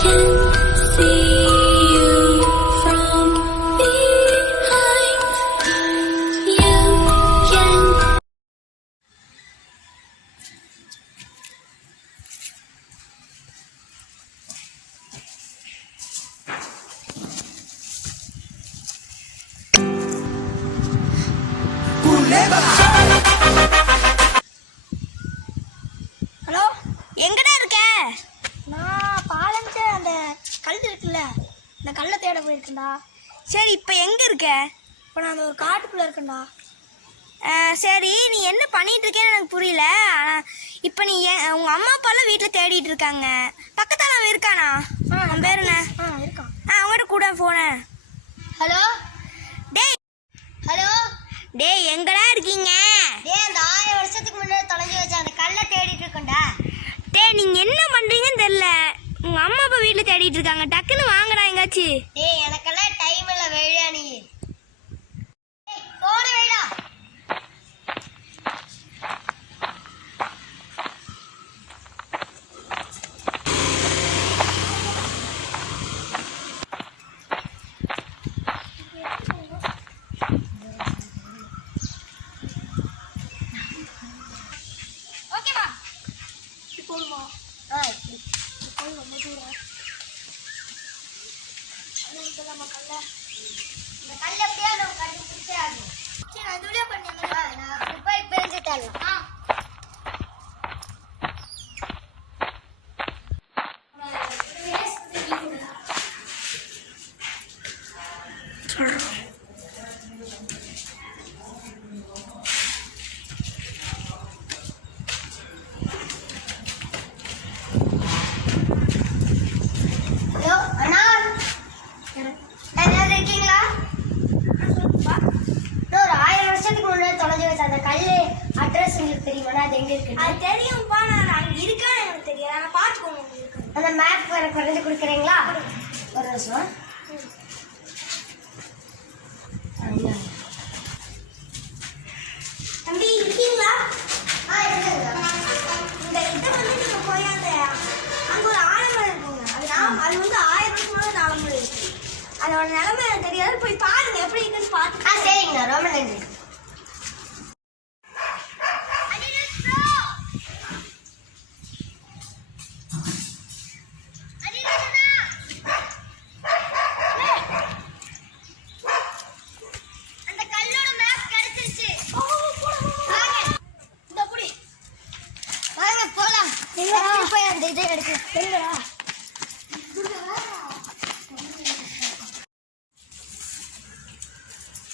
Hello, எங்கடா இருக்க? நான் பாலஞ்ச அந்த கல் இருக்குல்ல, அந்த கல்லை தேட போயிருக்கேன்டா. சரி, இப்போ எங்கே இருக்க? இப்போ நான் ஒரு காட்டுக்குள்ளே இருக்கேன்டா. சரி, நீ என்ன பண்ணிட்டு இருக்கேன்னு எனக்கு புரியல. இப்போ நீ உங்கள் அம்மா அப்பாலாம் வீட்டில் தேடிட்டு இருக்காங்க. பக்கத்தால் அவன் இருக்கானா? அவன் பேர் என்ன? இருக்கான். அவங்ககிட்ட கூட போனேன். ஹலோ டேய், ஹலோ டேய், எங்கடா இருக்கீங்க? டேய், அந்த 1000 வருஷத்துக்கு முன்னாடி தொலைஞ்சி வச்ச அந்த கல்லை தேடிட்டு இருக்கேன்டா. டேய், நீங்க என்ன பண்றீங்கன்னு தெரியல. உங்க அம்மா அப்பா வீட்டுல தேடிட்டு இருக்காங்க. டக்குன்னு வாங்கடா எங்காச்சு. டேய், எனக்கெல்லாம் டைம் இல்ல, வெயிடா நீ. டேய், போன வெயிடா. ஓகேவா? போடுமா? ரொம்ப தூரம். நம்ம கல்ல இந்த கல்ல எப்படியா நம்ம கண்டுபிடிச்சே ஆகணும். சரி, நான் இதுலயே பண்ணிடுறேன். நான் போய் பேசிட்டேன். தெரியும்பா, நான் அங்க இருக்கேன்னு எனக்கு தெரியும். நான் பாத்துக்கோங்க. அந்த மேப் எனக்கு வரைஞ்சு கொடுக்குறீங்களா? ஒரு நிமிஷம். தம்பி, இருக்கீங்களா? இந்த இதை வந்து நீங்க போய் அங்க ஒரு ஆலமரம் இருக்குங்க. அது வந்து 1000 வருஷமாவது ஆலமரம் இருக்கு. அதோட நிலைமை எனக்கு தெரியாது. போய் பாருங்க, எப்படி இருக்குன்னு பாத்து. சரிங்க, ரொம்ப நன்றி.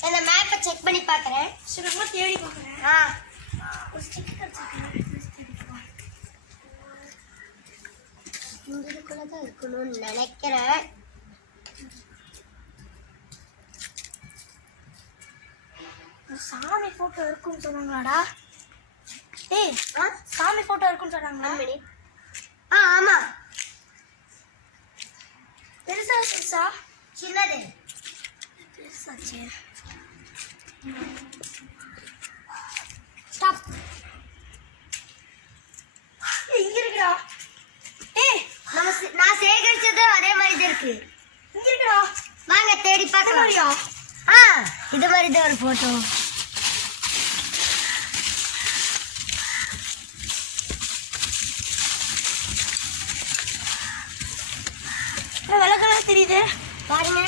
இந்த மேப்பை செக் பண்ணி பார்க்குறேன். சும்மா தேடி பார்க்குறேன். ஒரு ஸ்டிக்கர் வச்சிருக்கேன். இதுக்குள்ள தான் இருக்கணும்னு நினைக்கிறேன். சாமி போட்டோ இருக்குன்னு சொன்னாங்களாடா? ஏய், சாமி போட்டோ இருக்குன்னு சொன்னாங்களா? ஆமா. பெருசா சிறுசா? சின்னது. பெருசாச்சு. ஸ்டாப். இங்க இருக்குடா. ஏய், நான் சேகரிச்சது அதே மாதிரி தான் இருக்கு. இங்க இருக்குடா. வாங்க தேடி பார்க்கலாம். இது மாதிரி தான் ஒரு போட்டோ. விளக்கெல்லாம் தெரியுது பாருங்க.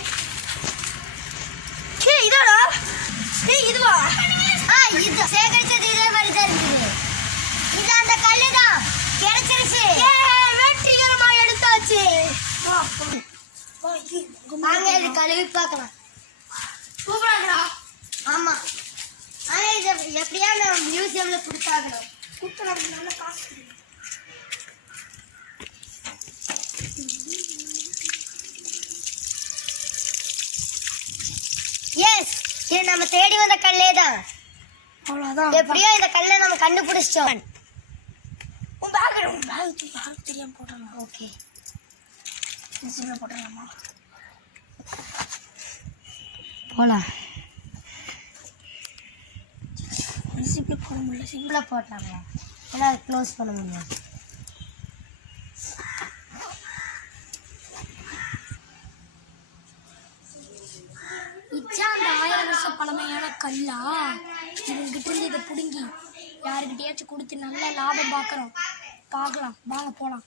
இதோட இதுவா? இது சேகரிச்சது இதே மாதிரி தான் இருக்குது. இது அந்த கல்லு தான் கிடைச்சிருச்சு. வெற்றிகரமா எடுத்தாச்சு. வாங்க இது கழுவி பார்க்கலாம். சூப்பராடா. ஆமா, ஆனா இது எப்படியா நம்ம மியூசியம்ல கொடுத்தாகணும். கொடுத்தா நல்ல காசு. எஸ், இது நம்ம தேடி வந்த கல்லே தான். அவ்வளவுதான். எப்படியோ இந்த கல்லை நம்ம கண்டுபிடிச்சோம். உன் பேக் தெரியாம போடலாம். ஓகே, போடலாமா? போலாம். சிம்பிள் போட முடியல. சிம்பிளா போடலாமா? ஏன்னா க்ளோஸ் பண்ண முடியும். கல்லா இவங்கிட்ட இருந்து இதை பிடுங்கி யாருக்கிட்டையாச்சும் கொடுத்து நல்லா லாபம் பார்க்கலாம் வாங்க போகலாம்.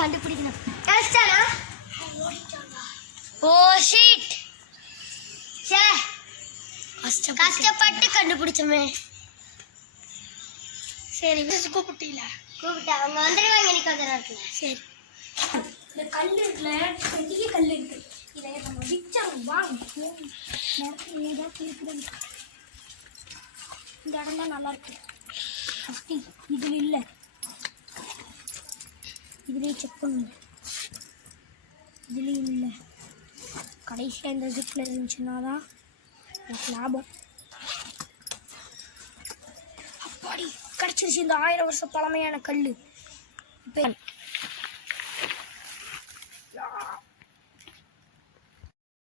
கண்டுபிடிக்கணும். ஓ ஷிட், கஷ்டப்பட்டு கண்டுபிடிச்சோமே. சரி கூப்பிட்டீங்கள? கூப்பிட்டா அவங்க வந்துடுவாங்க. எனக்கு கொஞ்ச நேரத்தில். சரி, இந்த கல் இருக்குல்ல, பெரிய கல் இருக்கு. இதை நம்ம விற்றாங்க வாங்க. இந்த இடம் தான் நல்லா இருக்கு. இதில் இல்லை, இதுலேயே செக் பண்ணுங்க. இதுலேயும் இல்லை. கடைசியாக இந்த ஜிப்பில் இருந்துச்சுன்னா தான் எனக்கு லாபம். அப்பாடி கிடச்சிருச்சு இந்த 1000 வருஷம் பழமையான கல். இப்போ